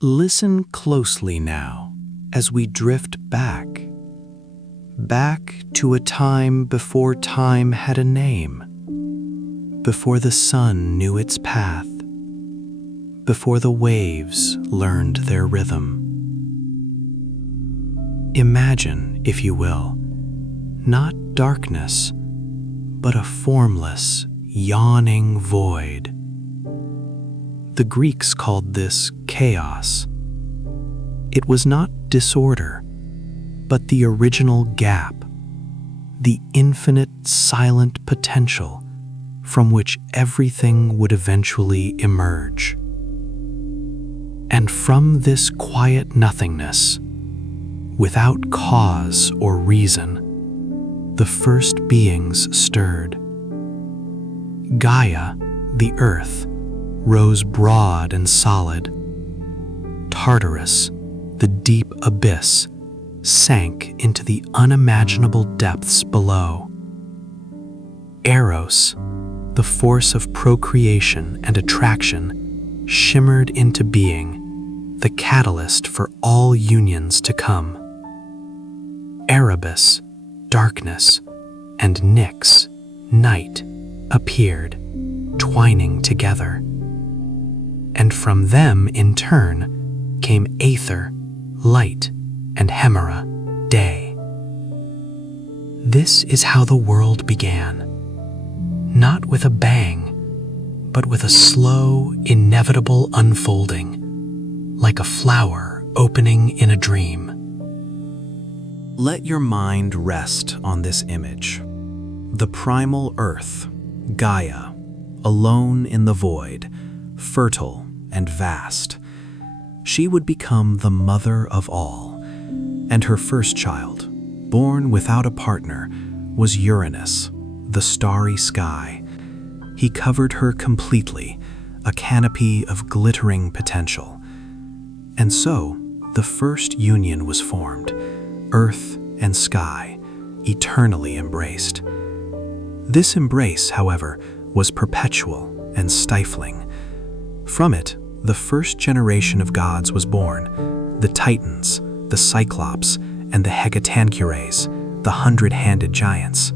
Listen closely now as we drift back to a time before time had a name, before the sun knew its path, before the waves learned their rhythm. Imagine, if you will, not darkness, but a formless, yawning void. The Greeks called this chaos. It was not disorder, but the original gap, the infinite silent potential from which everything would eventually emerge. And from this quiet nothingness, without cause or reason, the first beings stirred. Gaia, the earth, rose broad and solid. Tartarus, the deep abyss, sank into the unimaginable depths below. Eros, the force of procreation and attraction, shimmered into being, the catalyst for all unions to come. Erebus, darkness, and Nyx, night, appeared, twining together. And from them, in turn, came Aether, light, and Hera, day. This is how the world began, not with a bang, but with a slow, inevitable unfolding, like a flower opening in a dream. Let your mind rest on this image. The primal earth, Gaia, alone in the void, fertile and vast. She would become the mother of all, and her first child, born without a partner, was Uranus, the starry sky. He covered her completely, a canopy of glittering potential. And so, the first union was formed, earth and sky, eternally embraced. This embrace, however, was perpetual and stifling. From it, the first generation of gods was born, the Titans, the Cyclops, and the Hecatoncures, the hundred-handed giants.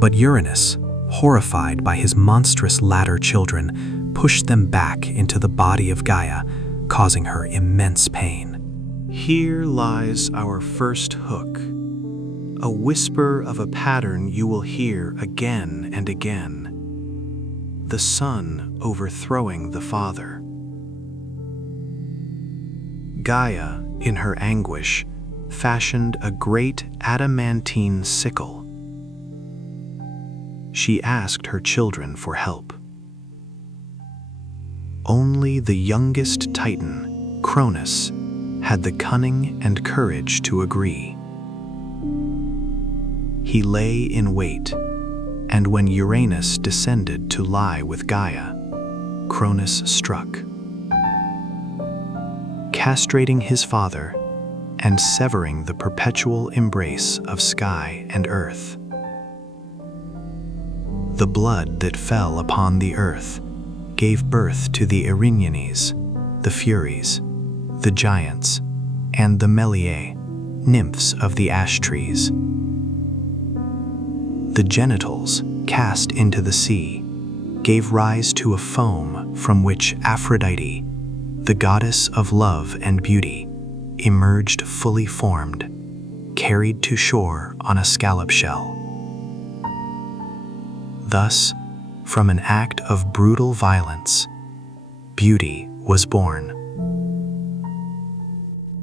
But Uranus, horrified by his monstrous latter children, pushed them back into the body of Gaia, causing her immense pain. Here lies our first hook, a whisper of a pattern you will hear again and again. The son overthrowing the father. Gaia, in her anguish, fashioned a great adamantine sickle. She asked her children for help. Only the youngest Titan, Cronus, had the cunning and courage to agree. He lay in wait, and when Uranus descended to lie with Gaia, Cronus struck, castrating his father and severing the perpetual embrace of sky and earth. The blood that fell upon the earth gave birth to the Erinyes, the Furies, the giants, and the Meliae, nymphs of the ash trees. The genitals, cast into the sea, gave rise to a foam from which Aphrodite, the goddess of love and beauty, emerged fully formed, carried to shore on a scallop shell. Thus, from an act of brutal violence, beauty was born.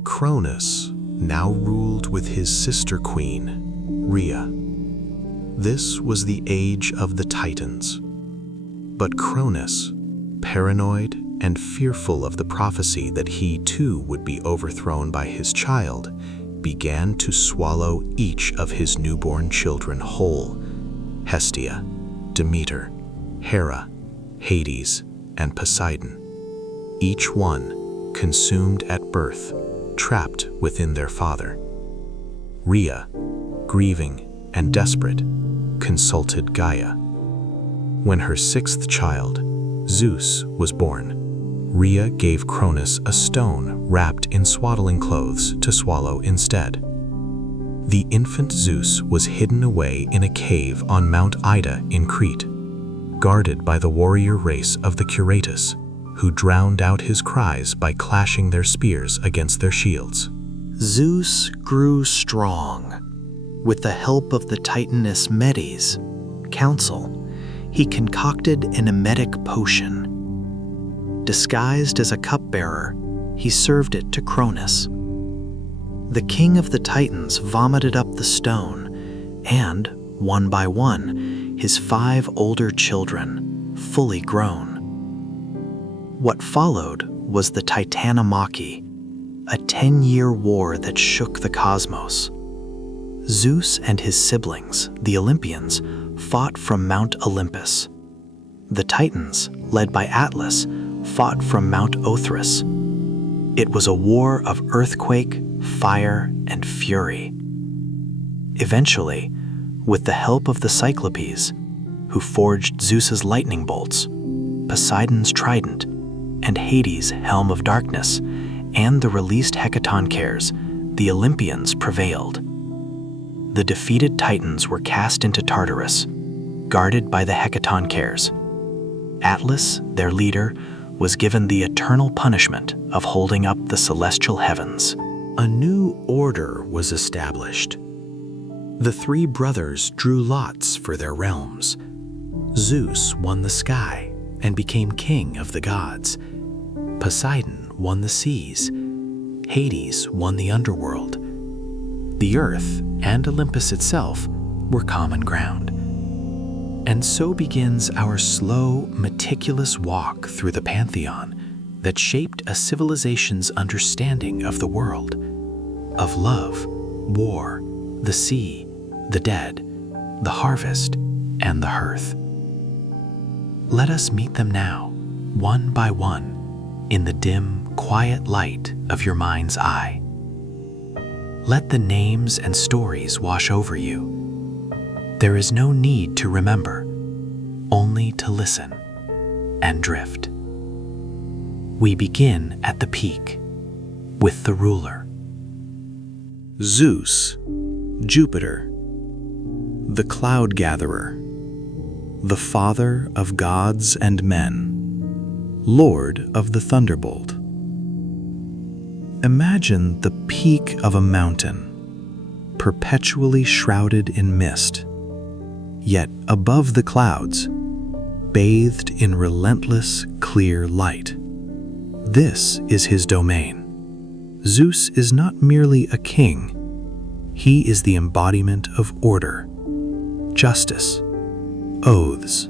Cronus now ruled with his sister queen, Rhea. This was the age of the Titans. But Cronus, paranoid and fearful of the prophecy that he too would be overthrown by his child, began to swallow each of his newborn children whole: Hestia, Demeter, Hera, Hades, and Poseidon. Each one consumed at birth, trapped within their father. Rhea, grieving and desperate, consulted Gaia. When her sixth child, Zeus, was born, Rhea gave Cronus a stone wrapped in swaddling clothes to swallow instead. The infant Zeus was hidden away in a cave on Mount Ida in Crete, guarded by the warrior race of the Curatus, who drowned out his cries by clashing their spears against their shields. Zeus grew strong. With the help of the Titaness Medes council, he concocted an emetic potion. Disguised as a cupbearer, he served it to Cronus. The king of the Titans vomited up the stone, and, one by one, his 5 older children, fully grown. What followed was the Titanomachy, a 10-year war that shook the cosmos. Zeus and his siblings, the Olympians, fought from Mount Olympus. The Titans, led by Atlas, fought from Mount Olympus. It was a war of earthquake, fire, and fury. Eventually, with the help of the Cyclopes, who forged Zeus's lightning bolts, Poseidon's trident, and Hades' helm of darkness, and the released hecatoncheires, the Olympians prevailed. The defeated Titans were cast into Tartarus, guarded by the hecatoncheires. Atlas, their leader, was given the eternal punishment of holding up the celestial heavens. A new order was established. The 3 brothers drew lots for their realms. Zeus won the sky and became king of the gods. Poseidon won the seas. Hades won the underworld. The earth and Olympus itself were common ground. And so begins our slow, meticulous walk through the pantheon that shaped a civilization's understanding of the world, of love, war, the sea, the dead, the harvest, and the hearth. Let us meet them now, one by one, in the dim, quiet light of your mind's eye. Let the names and stories wash over you. There is no need to remember, only to listen and drift. We begin at the peak, with the ruler. Zeus, Jupiter, the cloud gatherer, the father of gods and men, lord of the thunderbolt. Imagine the peak of a mountain, perpetually shrouded in mist, yet above the clouds, bathed in relentless, clear light. This is his domain. Zeus is not merely a king. He is the embodiment of order, justice, oaths,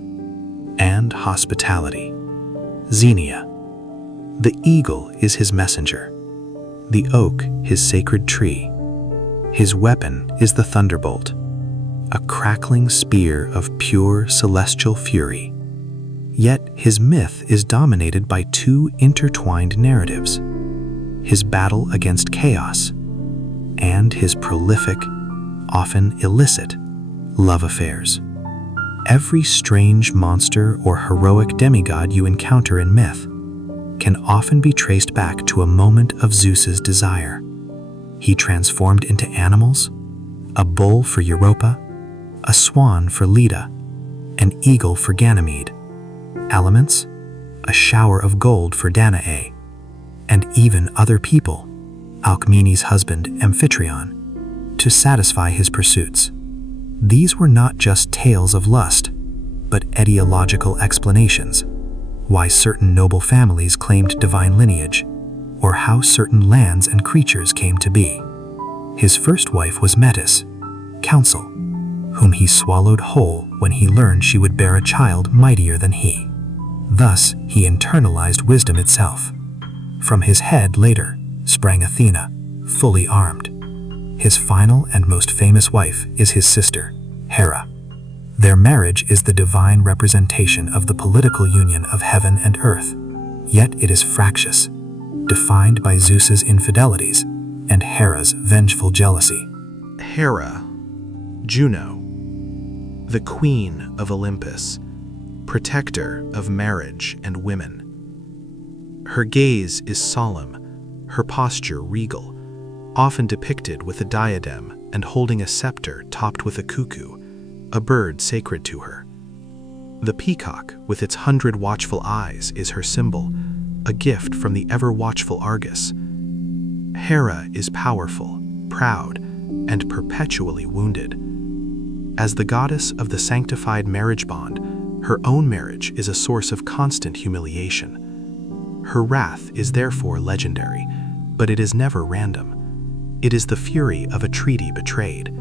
and hospitality. Xenia. The eagle is his messenger, the oak his sacred tree. His weapon is the thunderbolt, a crackling spear of pure celestial fury. Yet his myth is dominated by 2 intertwined narratives: his battle against chaos and his prolific, often illicit, love affairs. Every strange monster or heroic demigod you encounter in myth can often be traced back to a moment of Zeus's desire. He transformed into animals: a bull for Europa, a swan for Leda, an eagle for Ganymede. Elements: a shower of gold for Danae, and even other people, Alcmene's husband Amphitryon, to satisfy his pursuits. These were not just tales of lust, but etiological explanations: why certain noble families claimed divine lineage, or how certain lands and creatures came to be. His first wife was Metis, Counsel, whom he swallowed whole when he learned she would bear a child mightier than he. Thus, he internalized wisdom itself. From his head later sprang Athena, fully armed. His final and most famous wife is his sister, Hera. Their marriage is the divine representation of the political union of heaven and earth, yet it is fractious, defined by Zeus's infidelities and Hera's vengeful jealousy. Hera, Juno, the queen of Olympus, protector of marriage and women. Her gaze is solemn, her posture regal, often depicted with a diadem and holding a scepter topped with a cuckoo, a bird sacred to her. The peacock, with its 100 watchful eyes, is her symbol, a gift from the ever-watchful Argus. Hera is powerful, proud, and perpetually wounded. As the goddess of the sanctified marriage bond, her own marriage is a source of constant humiliation. Her wrath is therefore legendary, but it is never random. It is the fury of a treaty betrayed.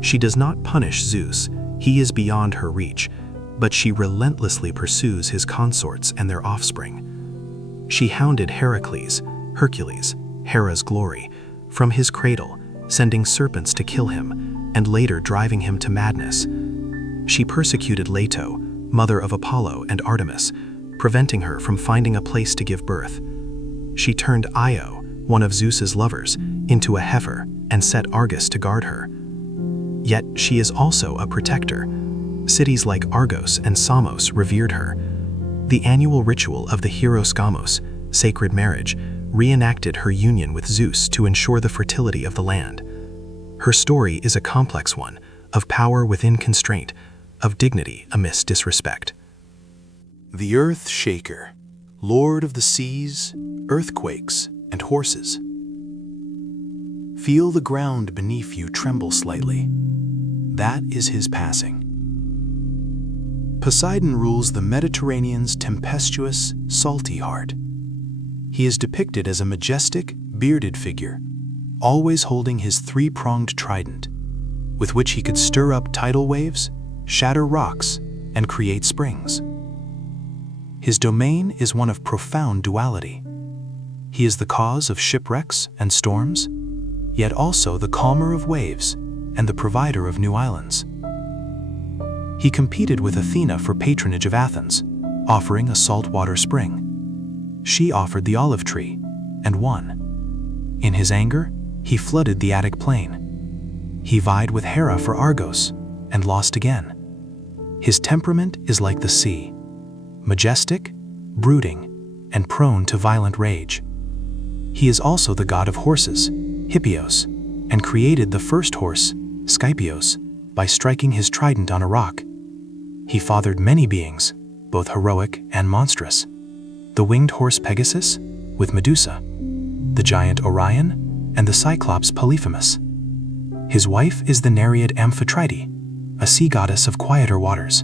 She does not punish Zeus, he is beyond her reach, but she relentlessly pursues his consorts and their offspring. She hounded Heracles, Hercules, Hera's glory, from his cradle, sending serpents to kill him, and later driving him to madness. She persecuted Leto, mother of Apollo and Artemis, preventing her from finding a place to give birth. She turned Io, one of Zeus's lovers, into a heifer and set Argus to guard her. Yet she is also a protector. Cities like Argos and Samos revered her. The annual ritual of the Eros Gamos, sacred marriage, reenacted her union with Zeus to ensure the fertility of the land. Her story is a complex one, of power within constraint, of dignity amidst disrespect. The Earth Shaker, Lord of the seas, earthquakes, and horses. Feel the ground beneath you tremble slightly. That is his passing. Poseidon rules the Mediterranean's tempestuous, salty heart. He is depicted as a majestic, bearded figure, always holding his three-pronged trident, with which he could stir up tidal waves, shatter rocks, and create springs. His domain is one of profound duality. He is the cause of shipwrecks and storms, yet also the calmer of waves and the provider of new islands. He competed with Athena for patronage of Athens, offering a saltwater spring. She offered the olive tree and won. In his anger, he flooded the Attic plain. He vied with Hera for Argos and lost again. His temperament is like the sea, majestic, brooding, and prone to violent rage. He is also the god of horses, Hippios, and created the first horse, Scipios, by striking his trident on a rock. He fathered many beings, both heroic and monstrous. The winged horse Pegasus, with Medusa, the giant Orion, and the cyclops Polyphemus. His wife is the Nereid Amphitrite, a sea goddess of quieter waters.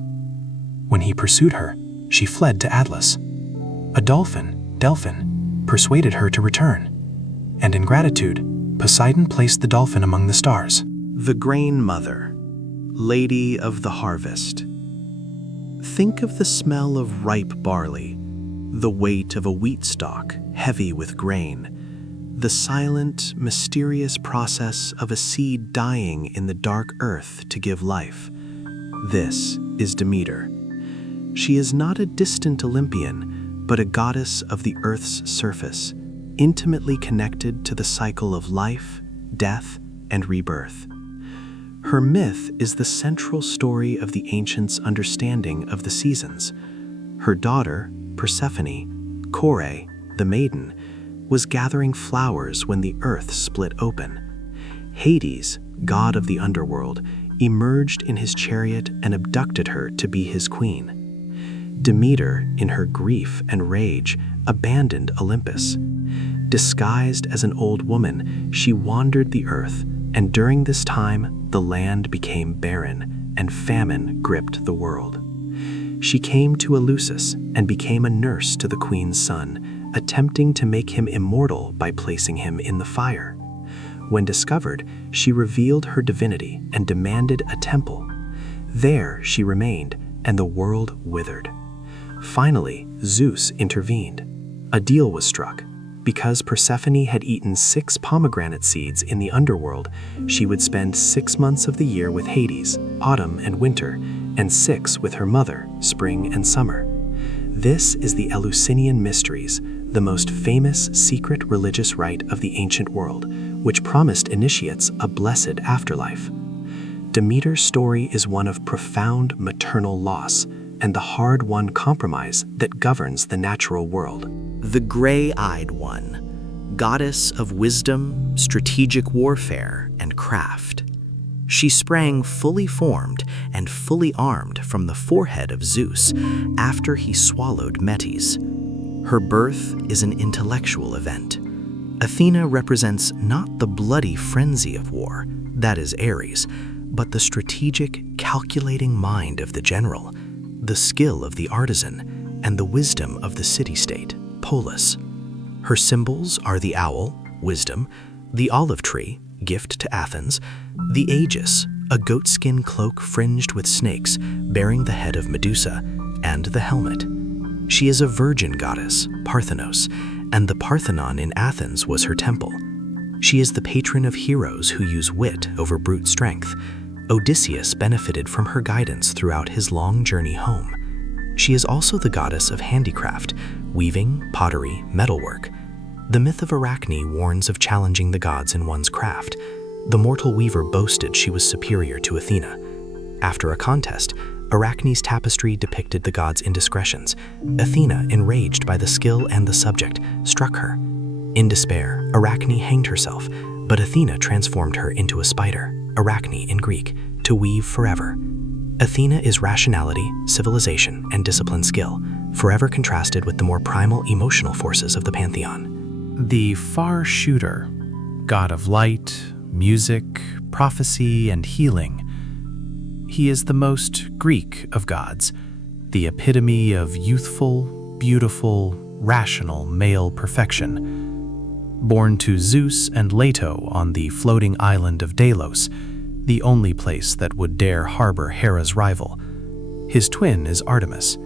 When he pursued her, she fled to Atlas. A dolphin, Delphin, persuaded her to return, and in gratitude, Poseidon placed the dolphin among the stars. The Grain Mother, Lady of the Harvest. Think of the smell of ripe barley, the weight of a wheat stalk heavy with grain, the silent, mysterious process of a seed dying in the dark earth to give life. This is Demeter. She is not a distant Olympian, but a goddess of the earth's surface, intimately connected to the cycle of life, death, and rebirth. Her myth is the central story of the ancients' understanding of the seasons. Her daughter, Persephone, Kore, the maiden, was gathering flowers when the earth split open. Hades, god of the underworld, emerged in his chariot and abducted her to be his queen. Demeter, in her grief and rage, abandoned Olympus. Disguised as an old woman, she wandered the earth, and during this time, the land became barren, and famine gripped the world. She came to Eleusis and became a nurse to the queen's son, attempting to make him immortal by placing him in the fire. When discovered, she revealed her divinity and demanded a temple. There she remained, and the world withered. Finally, Zeus intervened. A deal was struck. Because Persephone had eaten 6 pomegranate seeds in the underworld, she would spend 6 months of the year with Hades, autumn and winter, and 6 with her mother, spring and summer. This is the Eleusinian Mysteries, the most famous secret religious rite of the ancient world, which promised initiates a blessed afterlife. Demeter's story is one of profound maternal loss and the hard-won compromise that governs the natural world. the gray-eyed one, goddess of wisdom, strategic warfare, and craft. She sprang fully formed and fully armed from the forehead of Zeus after he swallowed Metis. Her birth is an intellectual event. Athena represents not the bloody frenzy of war, that is Ares, but the strategic, calculating mind of the general, the skill of the artisan, and the wisdom of the city-state, Polis. Her symbols are the owl, wisdom, the olive tree, gift to Athens, the aegis, a goatskin cloak fringed with snakes bearing the head of Medusa, and the helmet. She is a virgin goddess, Parthenos, and the Parthenon in Athens was her temple. She is the patron of heroes who use wit over brute strength. Odysseus benefited from her guidance throughout his long journey home. She is also the goddess of handicraft, weaving, pottery, metalwork. The myth of Arachne warns of challenging the gods in one's craft. The mortal weaver boasted she was superior to Athena. After a contest, Arachne's tapestry depicted the gods' indiscretions. Athena, enraged by the skill and the subject, struck her. In despair, Arachne hanged herself, but Athena transformed her into a spider, Arachne in Greek, to weave forever. Athena is rationality, civilization, and disciplined skill, forever contrasted with the more primal emotional forces of the pantheon. The far shooter, god of light, music, prophecy, and healing. He is the most Greek of gods, the epitome of youthful, beautiful, rational male perfection. Born to Zeus and Leto on the floating island of Delos, the only place that would dare harbor Hera's rival. His twin is Artemis.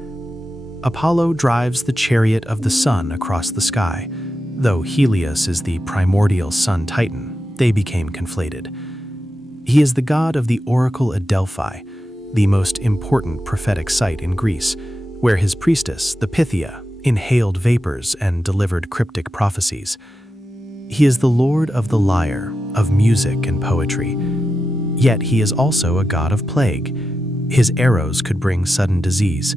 Apollo drives the chariot of the sun across the sky. Though Helios is the primordial sun titan, they became conflated. He is the god of the oracle at Delphi, the most important prophetic site in Greece, where his priestess, the Pythia, inhaled vapors and delivered cryptic prophecies. He is the lord of the lyre, of music and poetry. Yet he is also a god of plague. His arrows could bring sudden disease.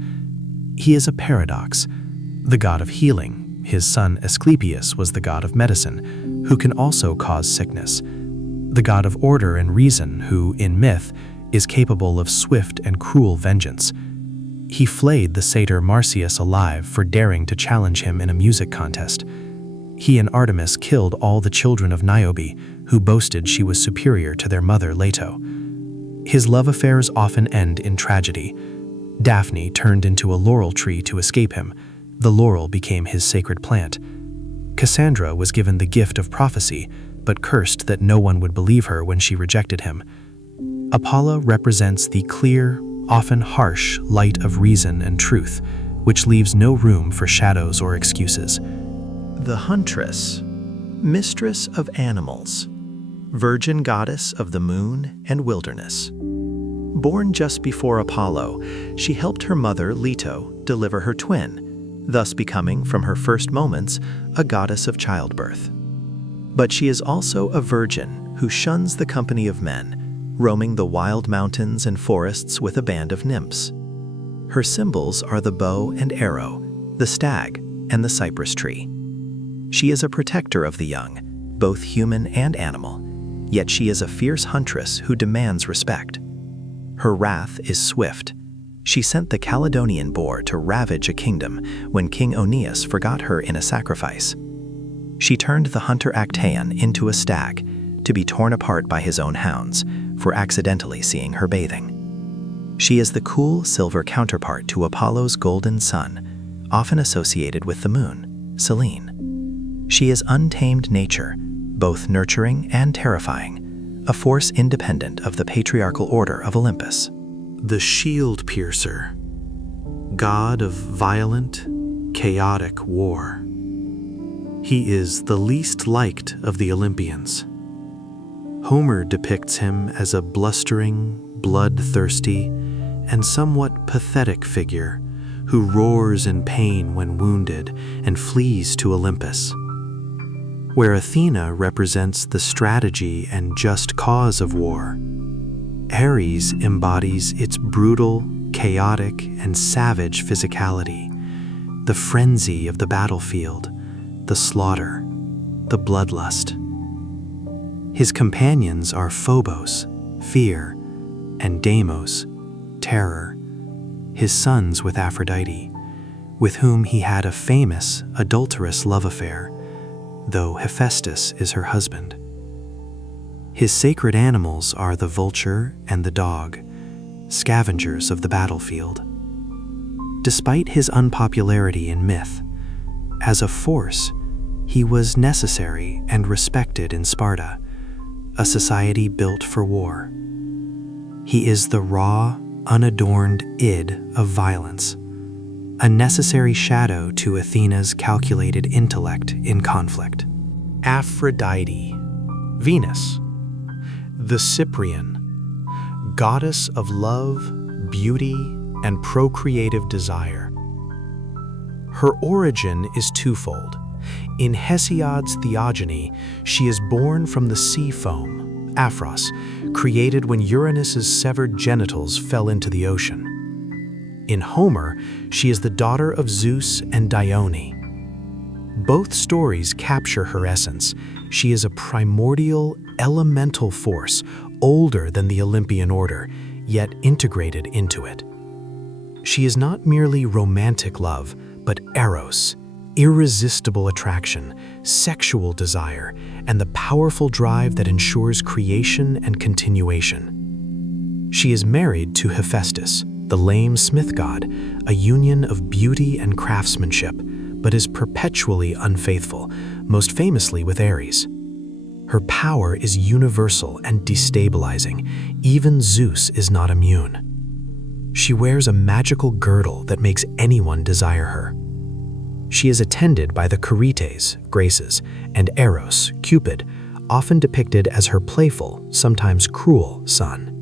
He is a paradox, the god of healing. His son Asclepius was the god of medicine, who can also cause sickness. The god of order and reason, who, in myth, is capable of swift and cruel vengeance. He flayed the satyr Marsyas alive for daring to challenge him in a music contest. He and Artemis killed all the children of Niobe, who boasted she was superior to their mother Leto. His love affairs often end in tragedy. Daphne turned into a laurel tree to escape him. The laurel became his sacred plant. Cassandra was given the gift of prophecy, but cursed that no one would believe her when she rejected him. Apollo represents the clear, often harsh light of reason and truth, which leaves no room for shadows or excuses. The huntress, mistress of animals, virgin goddess of the moon and wilderness. Born just before Apollo, she helped her mother Leto deliver her twin, thus becoming, from her first moments, a goddess of childbirth. But she is also a virgin who shuns the company of men, roaming the wild mountains and forests with a band of nymphs. Her symbols are the bow and arrow, the stag, and the cypress tree. She is a protector of the young, both human and animal, yet she is a fierce huntress who demands respect. Her wrath is swift. She sent the Caledonian boar to ravage a kingdom when King Oeneus forgot her in a sacrifice. She turned the hunter Actaeon into a stag, to be torn apart by his own hounds for accidentally seeing her bathing. She is the cool silver counterpart to Apollo's golden sun, often associated with the moon, Selene. She is untamed nature, both nurturing and terrifying, a force independent of the patriarchal order of Olympus. The shield piercer, god of violent, chaotic war. He is the least liked of the Olympians. Homer depicts him as a blustering, bloodthirsty, and somewhat pathetic figure who roars in pain when wounded and flees to Olympus. Where Athena represents the strategy and just cause of war, Ares embodies its brutal, chaotic, and savage physicality, the frenzy of the battlefield, the slaughter, the bloodlust. His companions are Phobos, fear, and Deimos, terror, his sons with Aphrodite, with whom he had a famous, adulterous love affair, though Hephaestus is her husband. His sacred animals are the vulture and the dog, scavengers of the battlefield. Despite his unpopularity in myth, as a force, he was necessary and respected in Sparta, a society built for war. He is the raw, unadorned id of violence, a necessary shadow to Athena's calculated intellect in conflict. Aphrodite, Venus, the Cyprian, goddess of love, beauty, and procreative desire. Her origin is twofold. In Hesiod's theogony, she is born from the sea foam, Aphros, created when Uranus's severed genitals fell into the ocean. In Homer, she is the daughter of Zeus and Dione. Both stories capture her essence. She is a primordial, elemental force, older than the Olympian order, yet integrated into it. She is not merely romantic love, but Eros, irresistible attraction, sexual desire, and the powerful drive that ensures creation and continuation. She is married to Hephaestus, the lame smith god, a union of beauty and craftsmanship, but is perpetually unfaithful, most famously with Ares. Her power is universal and destabilizing. Even Zeus is not immune. She wears a magical girdle that makes anyone desire her. She is attended by the Charites, Graces, and Eros, Cupid, often depicted as her playful, sometimes cruel son.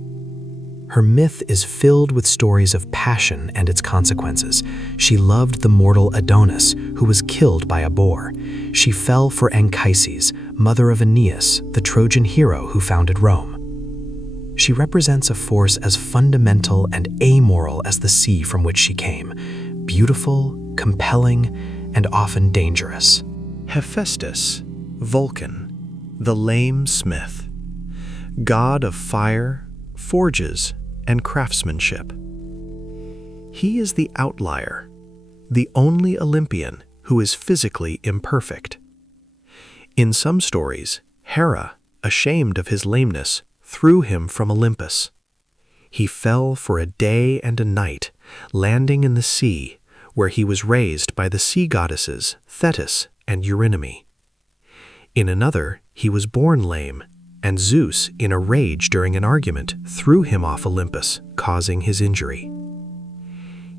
Her myth is filled with stories of passion and its consequences. She loved the mortal Adonis, who was killed by a boar. She fell for Anchises, mother of Aeneas, the Trojan hero who founded Rome. She represents a force as fundamental and amoral as the sea from which she came, beautiful, compelling, and often dangerous. Hephaestus, Vulcan, the lame smith, god of fire, forges, and craftsmanship. He is the outlier, the only Olympian who is physically imperfect. In some stories, Hera, ashamed of his lameness, threw him from Olympus. He fell for a day and a night, landing in the sea, where he was raised by the sea goddesses Thetis and Eurynome. In another, he was born lame, and Zeus, in a rage during an argument, threw him off Olympus, causing his injury.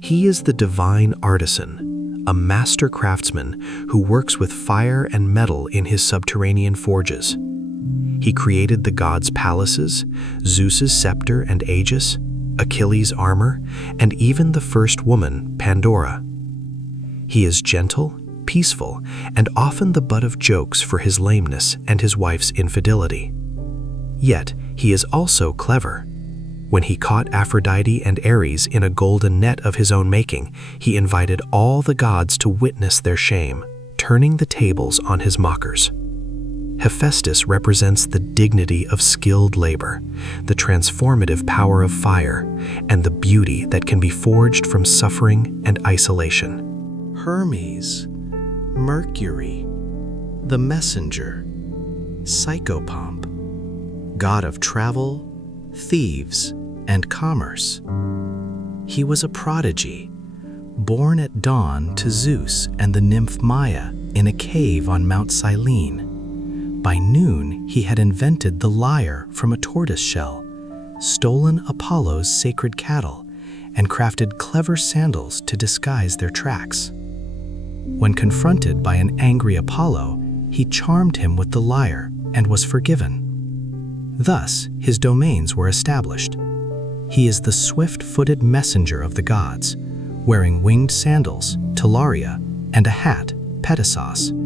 He is the divine artisan, a master craftsman who works with fire and metal in his subterranean forges. He created the gods' palaces, Zeus's scepter and aegis, Achilles' armor, and even the first woman, Pandora. He is gentle, peaceful, and often the butt of jokes for his lameness and his wife's infidelity. Yet, he is also clever. When he caught Aphrodite and Ares in a golden net of his own making, he invited all the gods to witness their shame, turning the tables on his mockers. Hephaestus represents the dignity of skilled labor, the transformative power of fire, and the beauty that can be forged from suffering and isolation. Hermes, Mercury, the messenger, Psychopomp, god of travel, thieves, and commerce. He was a prodigy, born at dawn to Zeus and the nymph Maia in a cave on Mount Cyllene. By noon, he had invented the lyre from a tortoise shell, stolen Apollo's sacred cattle, and crafted clever sandals to disguise their tracks. When confronted by an angry Apollo, he charmed him with the lyre and was forgiven. Thus, his domains were established. He is the swift-footed messenger of the gods, wearing winged sandals, Talaria, and a hat, Pedasos.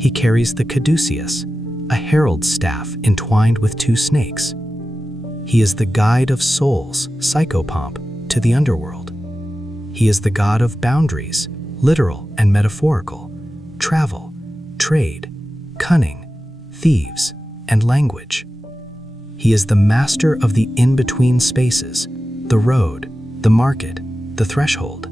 He carries the caduceus, a herald's staff entwined with two snakes. He is the guide of souls, Psychopomp, to the underworld. He is the god of boundaries, literal and metaphorical, travel, trade, cunning, thieves, and language. He is the master of the in-between spaces, the road, the market, the threshold.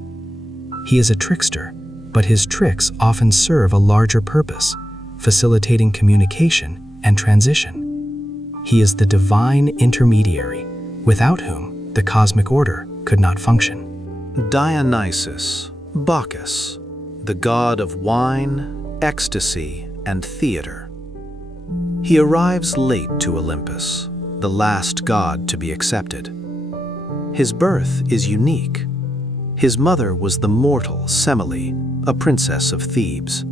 He is a trickster, but his tricks often serve a larger purpose, facilitating communication and transition. He is the divine intermediary, without whom the cosmic order could not function. Dionysus, Bacchus, the god of wine, ecstasy, and theater. He arrives late to Olympus, the last god to be accepted. His birth is unique. His mother was the mortal Semele, a princess of Thebes.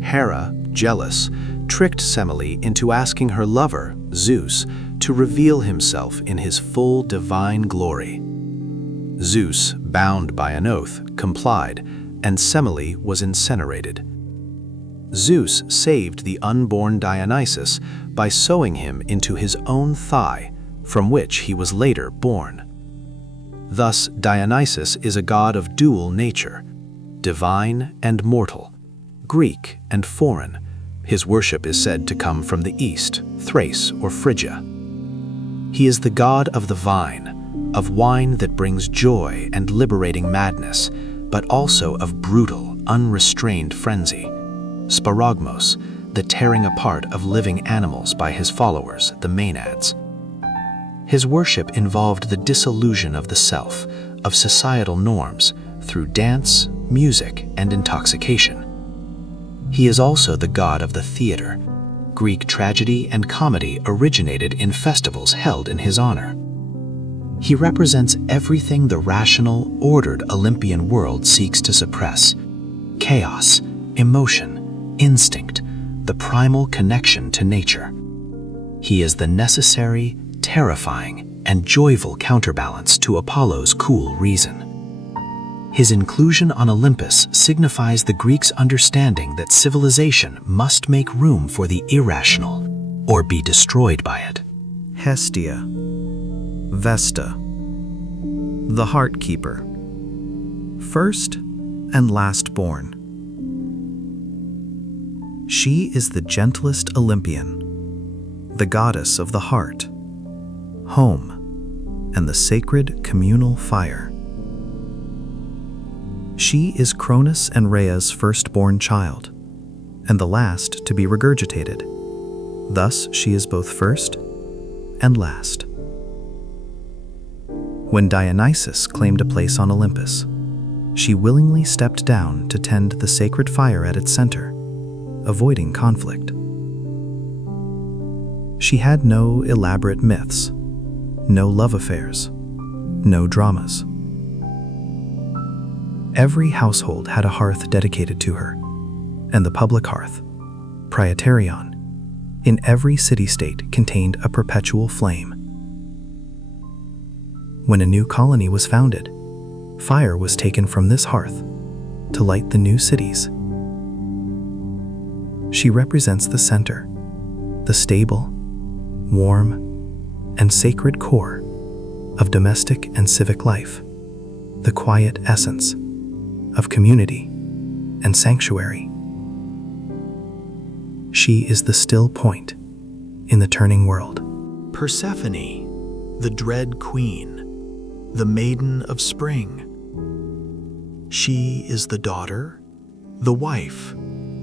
Hera, jealous, tricked Semele into asking her lover, Zeus, to reveal himself in his full divine glory. Zeus, bound by an oath, complied, and Semele was incinerated. Zeus saved the unborn Dionysus by sewing him into his own thigh, from which he was later born. Thus, Dionysus is a god of dual nature, divine and mortal, Greek and foreign. His worship is said to come from the east, Thrace or Phrygia. He is the god of the vine, of wine that brings joy and liberating madness, but also of brutal, unrestrained frenzy, sparagmos, the tearing apart of living animals by his followers, the Maenads. His worship involved the dissolution of the self, of societal norms, through dance, music, and intoxication. He is also the god of the theater. Greek tragedy and comedy originated in festivals held in his honor. He represents everything the rational, ordered Olympian world seeks to suppress: chaos, emotion, instinct, the primal connection to nature. He is the necessary, terrifying, and joyful counterbalance to Apollo's cool reason. His inclusion on Olympus signifies the Greeks' understanding that civilization must make room for the irrational or be destroyed by it. Hestia, Vesta, the heart keeper, first and last born. She is the gentlest Olympian, the goddess of the heart, home, and the sacred communal fire. She is Cronus and Rhea's firstborn child, and the last to be regurgitated. Thus she is both first and last. When Dionysus claimed a place on Olympus, she willingly stepped down to tend the sacred fire at its center, avoiding conflict. She had no elaborate myths, no love affairs, no dramas. Every household had a hearth dedicated to her, and the public hearth, Praetorion, in every city-state contained a perpetual flame. When a new colony was founded, fire was taken from this hearth to light the new cities. She represents the center, the stable, warm, and sacred core of domestic and civic life, the quiet essence of community and sanctuary. She is the still point in the turning world. Persephone, the dread queen, the maiden of spring. She is the daughter, the wife,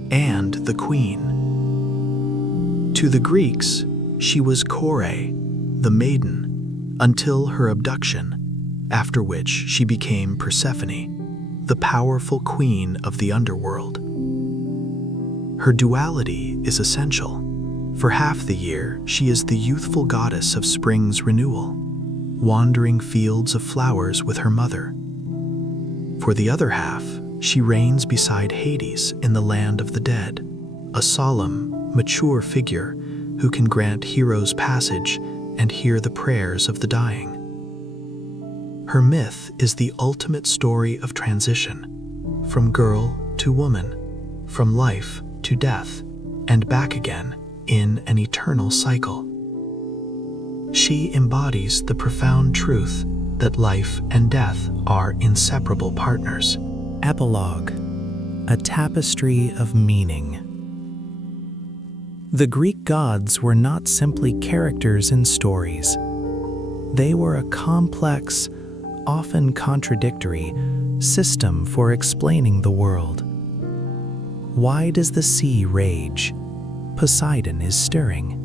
and the queen. To the Greeks, she was Kore, the maiden, until her abduction, after which she became Persephone, the powerful queen of the underworld. Her duality is essential. For half the year, she is the youthful goddess of spring's renewal, wandering fields of flowers with her mother. For the other half, she reigns beside Hades in the land of the dead, a solemn, mature figure who can grant heroes passage and hear the prayers of the dying. Her myth is the ultimate story of transition, from girl to woman, from life to death, and back again in an eternal cycle. She embodies the profound truth that life and death are inseparable partners. Epilogue, a tapestry of meaning. The Greek gods were not simply characters in stories. They were a complex, often contradictory, system for explaining the world. Why does the sea rage? Poseidon is stirring.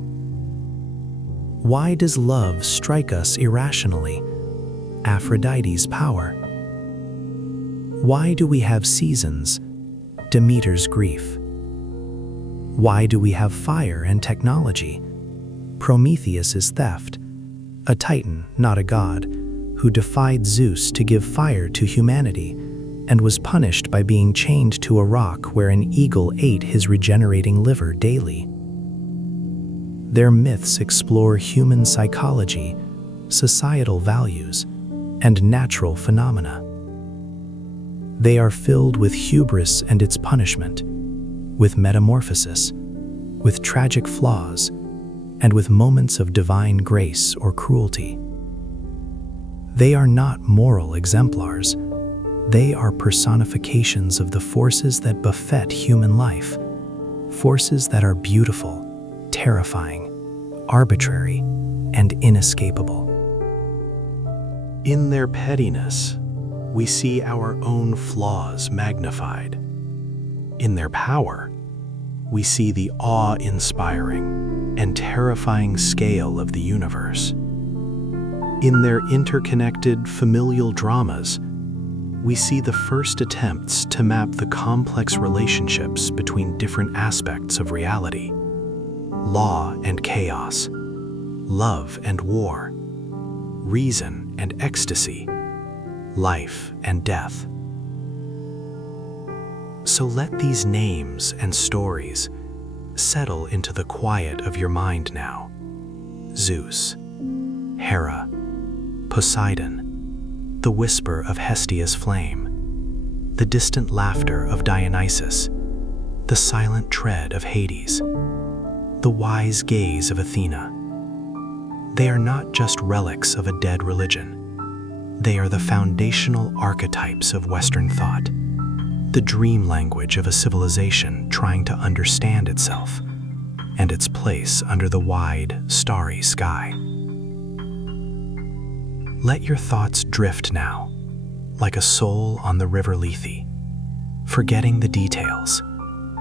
Why does love strike us irrationally? Aphrodite's power. Why do we have seasons? Demeter's grief. Why do we have fire and technology? Prometheus's theft, a titan, not a god, who defied Zeus to give fire to humanity and was punished by being chained to a rock where an eagle ate his regenerating liver daily. Their myths explore human psychology, societal values, and natural phenomena. They are filled with hubris and its punishment, with metamorphosis, with tragic flaws, and with moments of divine grace or cruelty. They are not moral exemplars. They are personifications of the forces that buffet human life, forces that are beautiful, terrifying, arbitrary, and inescapable. In their pettiness, we see our own flaws magnified. In their power, we see the awe-inspiring and terrifying scale of the universe. In their interconnected familial dramas, we see the first attempts to map the complex relationships between different aspects of reality: law and chaos, love and war, reason and ecstasy, life and death. So let these names and stories settle into the quiet of your mind now. Zeus, Hera, Poseidon, the whisper of Hestia's flame, the distant laughter of Dionysus, the silent tread of Hades, the wise gaze of Athena. They are not just relics of a dead religion. They are the foundational archetypes of Western thought, the dream language of a civilization trying to understand itself and its place under the wide, starry sky. Let your thoughts drift now, like a soul on the river Lethe, forgetting the details,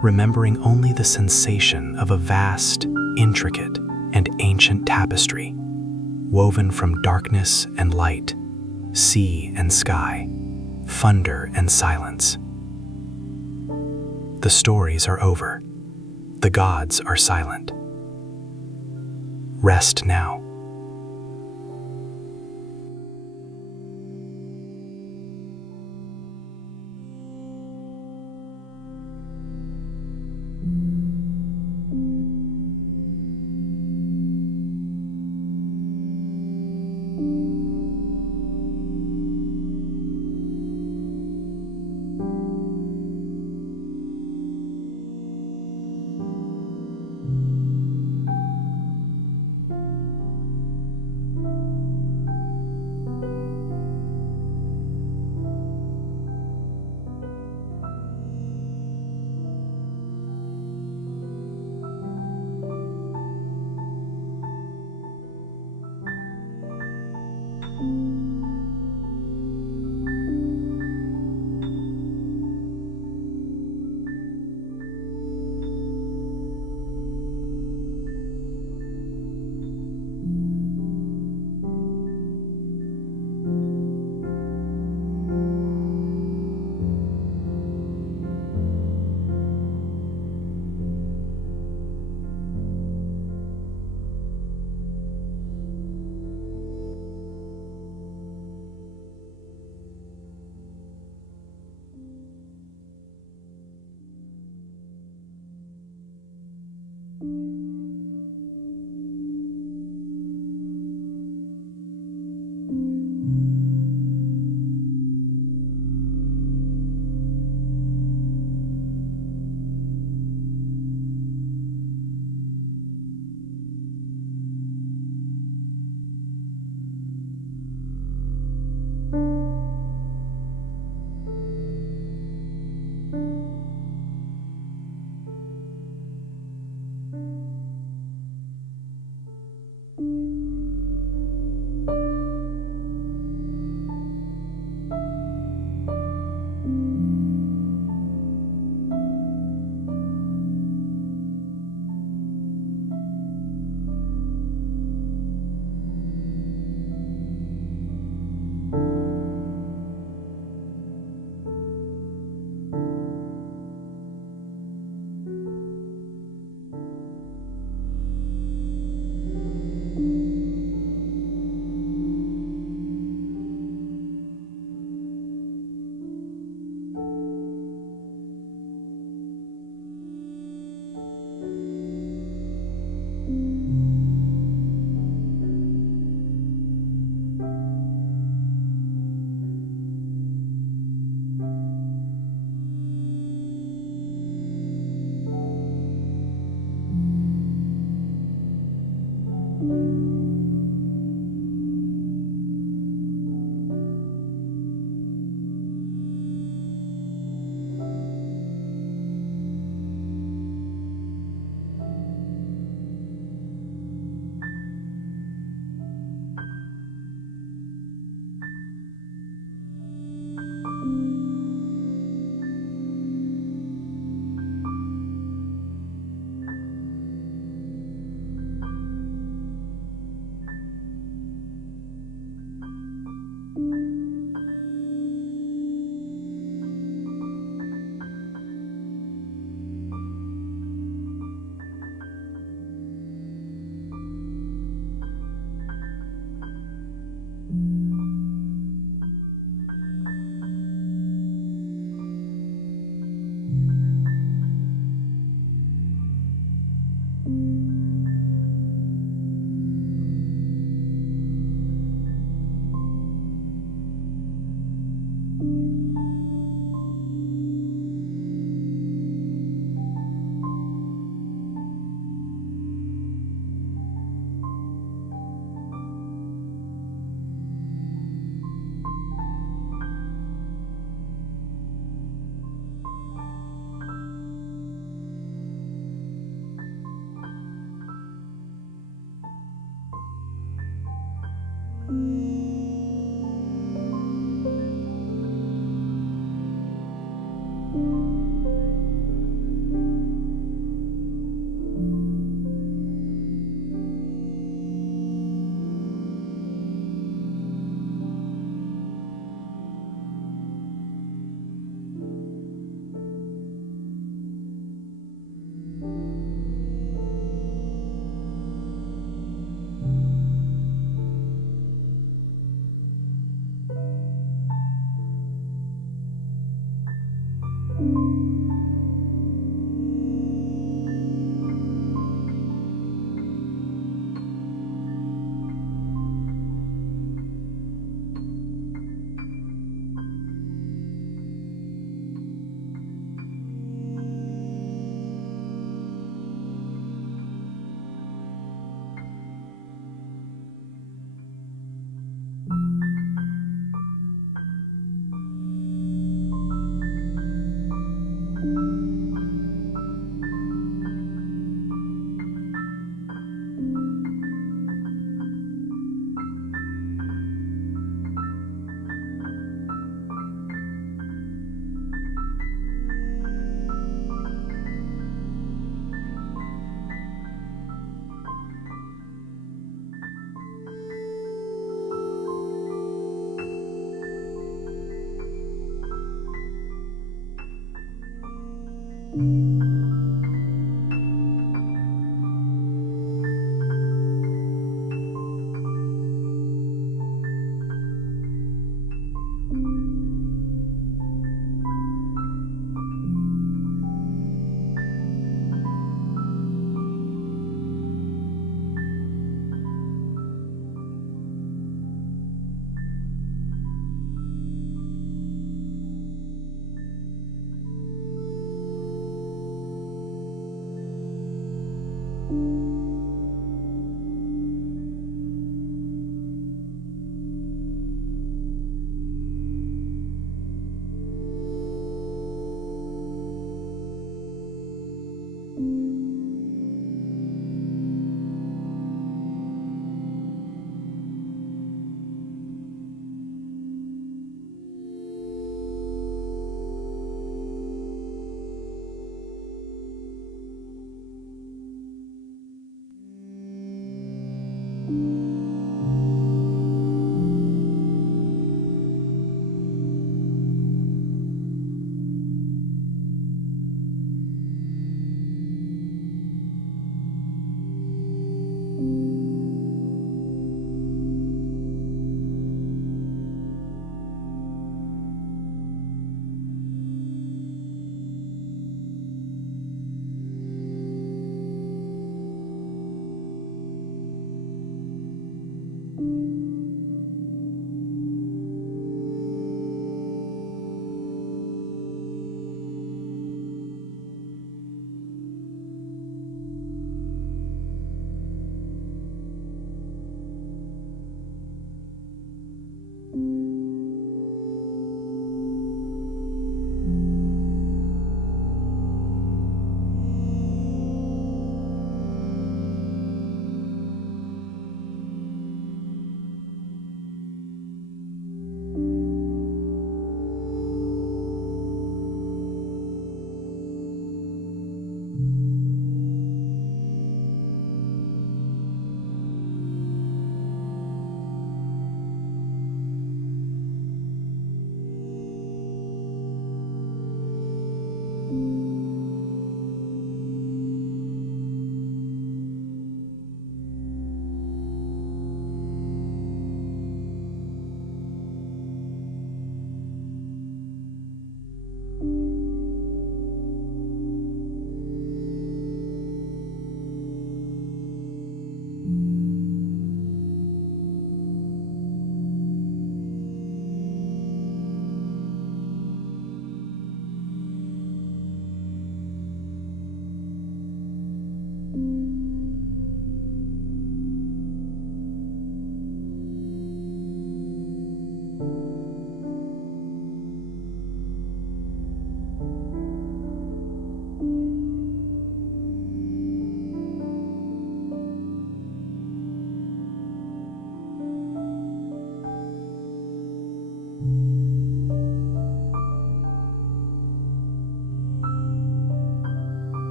remembering only the sensation of a vast, intricate, and ancient tapestry, woven from darkness and light, sea and sky, thunder and silence. The stories are over. The gods are silent. Rest now.